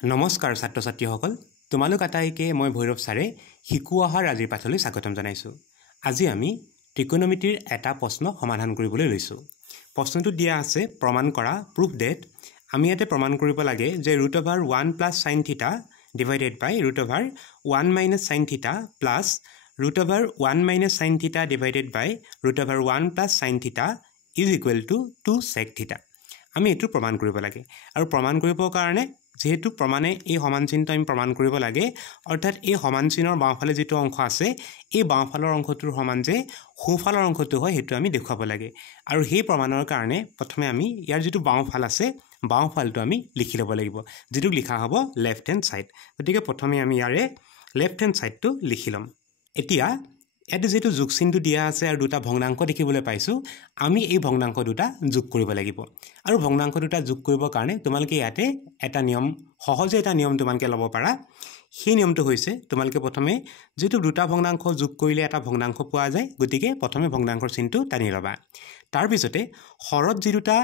নমস্কাৰ ছাত্ৰ ছাত্ৰীসকল, তোমালোক আটাইকে মই ভৈৰৱ ছাৰে শিকু অহাৰ আজিৰ পাঠলৈ স্বাগতম জনাইছোঁ। আজি আমি ত্ৰিকোণমিতিৰ এটা প্ৰশ্ন সমাধান কৰিবলৈ লৈছোঁ। প্ৰশ্নটো দিয়া আছে প্ৰমাণ কৰা প্ৰুফ ডেট। আমি ইয়াতে প্ৰমাণ কৰিব লাগে যে √1 + sin θ divided by √1 - sin θ plus √1 - sin θ divided by √1 + sin θ is equal to 2 sec θ। আমি এইটো প্ৰমাণ কৰিব লাগে আৰু প্ৰমাণ কৰিবৰ কাৰণে যেহেতু প্ৰমাণে এই সমান চিহ্নটো আমি প্ৰমাণ কৰিব লাগে, অৰ্থাৎ এই সমান চিহ্নৰ বাওঁফালে যিটো অংশ আছে এই বাওঁফালৰ অংশটোৰ সমান যে সোঁফালৰ অংশটো হয় সেইটো আমি দেখুৱাব লাগে। আৰু সেই প্ৰমাণৰ কাৰণে প্ৰথমে আমি ইয়াৰ যিটো বাওঁফাল আছে বাওঁফালটো আমি লিখি ল'ব লাগিব, যিটো লিখা হ'ব লেফ্ট হেণ্ড ছাইড। গতিকে প্ৰথমে আমি ইয়াৰে লেফ্ট হেণ্ড ছাইডটো লিখি ল'ম। এতিয়া ইয়াতে যিটো যোগ চিহ্নটো দিয়া আছে আৰু দুটা ভগ্নাংশ দেখিবলৈ পাইছোঁ, আমি এই ভগ্নাংশ দুটা যোগ কৰিব লাগিব। আৰু ভগ্নাংশ দুটা যোগ কৰিবৰ কাৰণে তোমালোকে ইয়াতে এটা নিয়ম, সহজে এটা নিয়ম তোমালোকে ল'ব পাৰা। সেই নিয়মটো হৈছে তোমালোকে প্ৰথমে যিটো দুটা ভগ্নাংশ যোগ কৰিলে এটা ভগ্নাংশ পোৱা যায়, গতিকে প্ৰথমে ভগ্নাংশৰ চিহ্নটো টানি ল'বা। তাৰপিছতে হৰত যি দুটা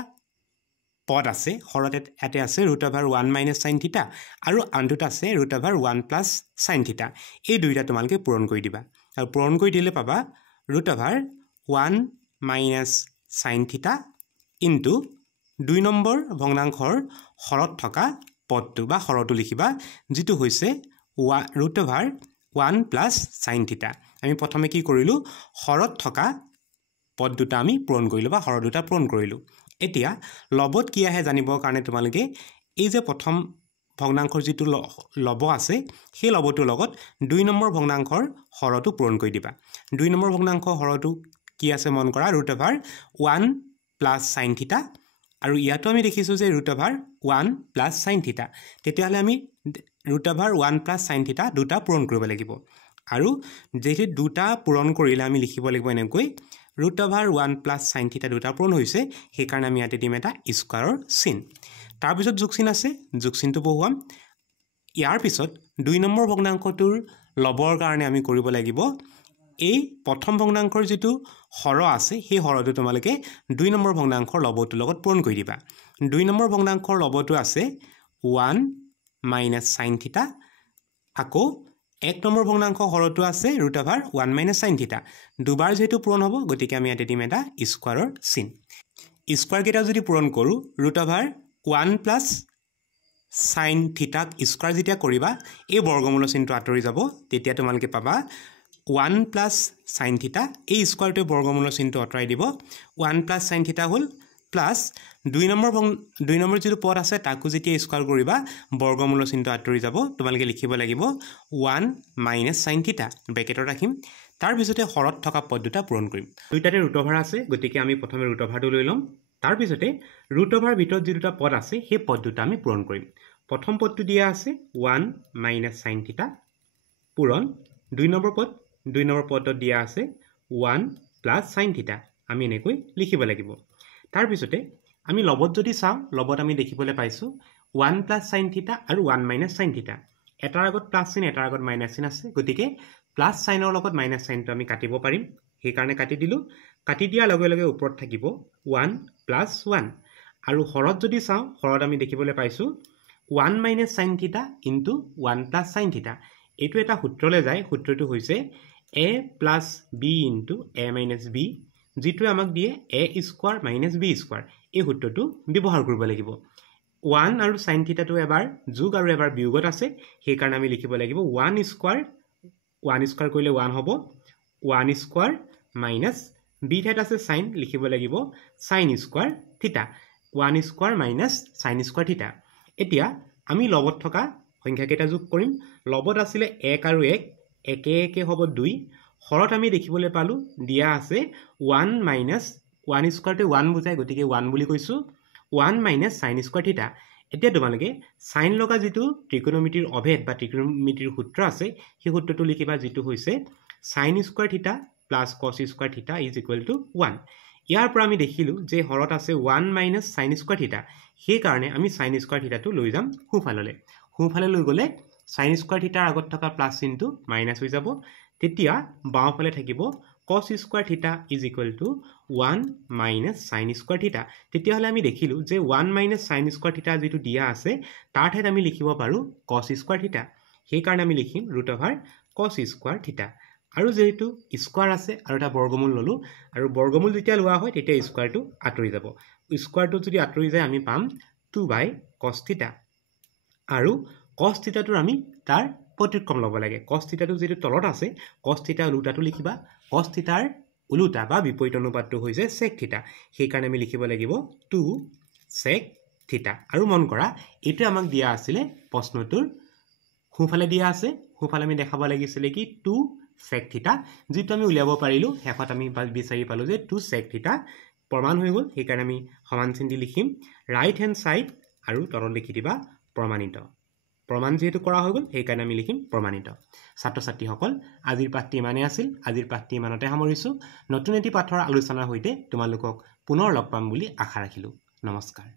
পদ আছে, হৰত ইয়াতে আছে √1 - sin θ আৰু আনটোত আছে √1 + sin θ। এই দুইটা তোমালোকে পূৰণ কৰি দিবা আৰু পূৰণ কৰি দিলে পাবা √1 - sin θ ইনটু 2 নম্বৰ ভগ্নাংশৰ হৰত থকা পদটো বা হৰটো লিখিবা, যিটো হৈছে √1 + sin θ। আমি প্ৰথমে কি কৰিলোঁ, হৰত থকা পদ দুটা আমি পূৰণ কৰিলোঁ বা হৰ দুটা পূৰণ কৰিলোঁ। এতিয়া লবত কি আহে জানিবৰ কাৰণে তোমালোকে এই যে প্ৰথম ভগ্নাংশৰ যিটো লব আছে সেই লবটোৰ লগত 2 নম্বৰ ভগ্নাংশৰ হৰটো পূৰণ কৰি দিবা। 2 নম্বৰ ভগ্নাংশৰ হৰটো কি আছে মন কৰা, √1 + sin θ, আৰু ইয়াতো আমি দেখিছোঁ যে √1 + sin θ। তেতিয়াহ'লে আমি √1 + sin θ দুটা পূৰণ কৰিব লাগিব। আৰু যিহেতু দুটা পূৰণ কৰিলে আমি লিখিব লাগিব এনেকৈ √1 + sin θ দুটা পূৰণ হৈছে, সেইকাৰণে আমি ইয়াতে দিম এটা স্কোৱাৰৰ চিন। তাৰপিছত যোগ চিন আছে, যোগ চিনটো বহুৱাম। ইয়াৰ পিছত 2 নম্বৰ ভগ্নাংশটোৰ লবৰ কাৰণে আমি কৰিব লাগিব এই প্ৰথম ভগ্নাংশৰ যিটো হৰ আছে সেই হৰটো তোমালোকে 2 নম্বৰ ভগ্নাংশৰ লবটোৰ লগত পূৰণ কৰি দিবা। 2 নম্বৰ ভগ্নাংশৰ লবটো আছে 1 - sin θ, আকৌ 1 নম্বৰ ভগ্নাংশ হৰটো আছে √1 - sin θ। দুবাৰ যিহেতু পূৰণ হ'ব, গতিকে আমি ইয়াতে দিম এটা স্কোৱাৰৰ চিন। স্কোৱাৰকেইটা যদি পূৰণ কৰোঁ, √1 + sin θ স্কোৱাৰ যেতিয়া কৰিবা এই বৰ্গমূলৰ চিনটো আঁতৰি যাব, তেতিয়া তোমালোকে পাবা 1 + sin θ। এই স্কোৱাৰটোৱে বৰ্গমূলৰ চিনটো আঁতৰাই দিব। 1 + sin θ হ'ল প্লাছ 2 নম্বৰ যিটো পদ আছে তাকো যেতিয়া স্কোৱাৰ কৰিবা বৰ্গমূলৰ চিনটো আঁতৰি যাব। তোমালোকে লিখিব লাগিব 1 - sin θ, ব্ৰেকেটত ৰাখিম। তাৰপিছতে হৰত থকা পদ দুটা পূৰণ কৰিম। দুইটাতে ৰুটঅভাৰ আছে, গতিকে আমি প্ৰথমে ৰুটঅভাৰটো লৈ ল'ম। তাৰপিছতে ৰুটঅভাৰ ভিতৰত যি দুটা পদ আছে সেই পদ দুটা আমি পূৰণ কৰিম। প্ৰথম পদটো দিয়া আছে 1 - sin θ পূৰণ 2 নম্বৰ পদ, 2 নম্বৰ পদত দিয়া আছে 1 + sin θ। আমি এনেকৈ লিখিব লাগিব। তাৰপিছতে আমি লবত যদি চাওঁ, লবত আমি দেখিবলৈ পাইছোঁ 1 + sin θ আৰু 1 - sin θ। এটাৰ আগত প্লাছ চিন, এটাৰ আগত মাইনাছ চিন আছে, গতিকে প্লাছ চাইনৰ লগত মাইনাছ চাইনটো আমি কাটিব পাৰিম, সেইকাৰণে কাটি দিলোঁ। কাটি দিয়াৰ লগে লগে ওপৰত থাকিব 1 + 1। আৰু হৰত যদি চাওঁ, হৰত আমি দেখিবলৈ পাইছোঁ 1 - sin θ ইনটু 1 + sin θ। এইটো এটা সূত্ৰলৈ যায়, সূত্ৰটো হৈছে a + b into a - b, যিটোৱে আমাক দিয়ে a² - b²। এই সূত্ৰটো ব্যৱহাৰ কৰিব লাগিব। 1 আৰু sin θ টো এবাৰ যোগ আৰু এবাৰ বিয়োগত আছে, সেইকাৰণে আমি লিখিব লাগিব 1² কৰিলে 1 হ'ব, 1² - b ঠাইত আছে sin, লিখিব লাগিব sin² θ, 1² - sin² θ। এতিয়া আমি লবত থকা সংখ্যাকেইটা যোগ কৰিম। লবত আছিলে 1 আৰু 1, 1 - 1 হ'ব 2। হৰত আমি দেখিবলৈ পালোঁ দিয়া আছে 1 - 1²টোৱে 1 বুজায়, গতিকে 1 বুলি কৈছোঁ, 1 - sin² θ। এতিয়া তোমালোকে চাইন লগা যিটো ত্ৰিকোণমিতিৰ অভেদ বা ত্ৰিকোণমিতিৰ সূত্ৰ আছে সেই সূত্ৰটো লিখিবা, যিটো হৈছে sin² θ + cos² θ is equal two 1। ইয়াৰ পৰা আমি দেখিলোঁ যে হৰত আছে 1 - sin² θ, সেইকাৰণে আমি sin² θটো লৈ যাম সোঁফাললৈ। সোঁফালে লৈ গ'লে sin² θৰ আগত থকা প্লাছ চিনটো মাইনাছ হৈ যাব, তেতিয়া বাওঁফালে থাকিব cos square theta is equal to 1 minus sin square theta. তেতিয়াহ'লে আমি দেখিলোঁ যে 1 minus sin square theta যিটো দিয়া আছে তাৰ ঠাইত আমি লিখিব পাৰোঁ cos square theta. সেইকাৰণে আমি লিখিম root over cos square theta. আৰু যেহেতু স্কোয়াৰ আছে আৰু এটা বৰ্গমূল ললোঁ আৰু বৰ্গমূল যেতিয়া লোৱা হয় তেতিয়া স্কোয়াৰটো আঁতৰি যাব. স্কোয়াৰটো যদি আঁতৰি যায় আমি পাম 2/cos theta. আৰু cos থিটাটোৰ আমি তাৰ প্ৰতিক্ৰম ল'ব লাগে. cos থিটাটো যেটো তলত আছে cos থিটা উলুটাটো লিখিবা. cos থিটাৰ উলুটা বা বিপৰীত অনুপাতটো হৈছে sec থিটা. সেই কাৰণে আমি লিখিব লাগিব 2 sec থিটা. আৰু মন কৰা এইটো আমাক দিয়া আছিল প্ৰশ্নটোৰ সোঁফালে দিয়া আছে. সোঁফালে আমি দেখাব লাগিছিল কি 2 sec থিটা যেটো আমি উলিয়াব পাৰিলো. শেষত আমি বিচাৰি পালো যে 2 sec থিটা প্ৰমাণ হৈ গ'ল. সেই কাৰণে আমি সমান চিন দি লিখিম ৰাইট হেণ্ড সাইড আৰু তলত লিখি দিবা প্ৰমাণিত. প্ৰমাণ যেহেতু কৰা হৈ গ'ল সেই কাৰণে আমি লিখিম প্ৰমাণিত. ছাত্ৰ ছাত্ৰীসকল আজিৰ পাঠটি ইমানেই আছিল. আজিৰ পাঠটি ইমানতে সামৰিছোঁ. নতুন এটি পাঠৰ আলোচনাৰ সৈতে তোমালোকক পুনৰ লগ পাম বুলি আশা ৰাখিলোঁ. নমস্কাৰ.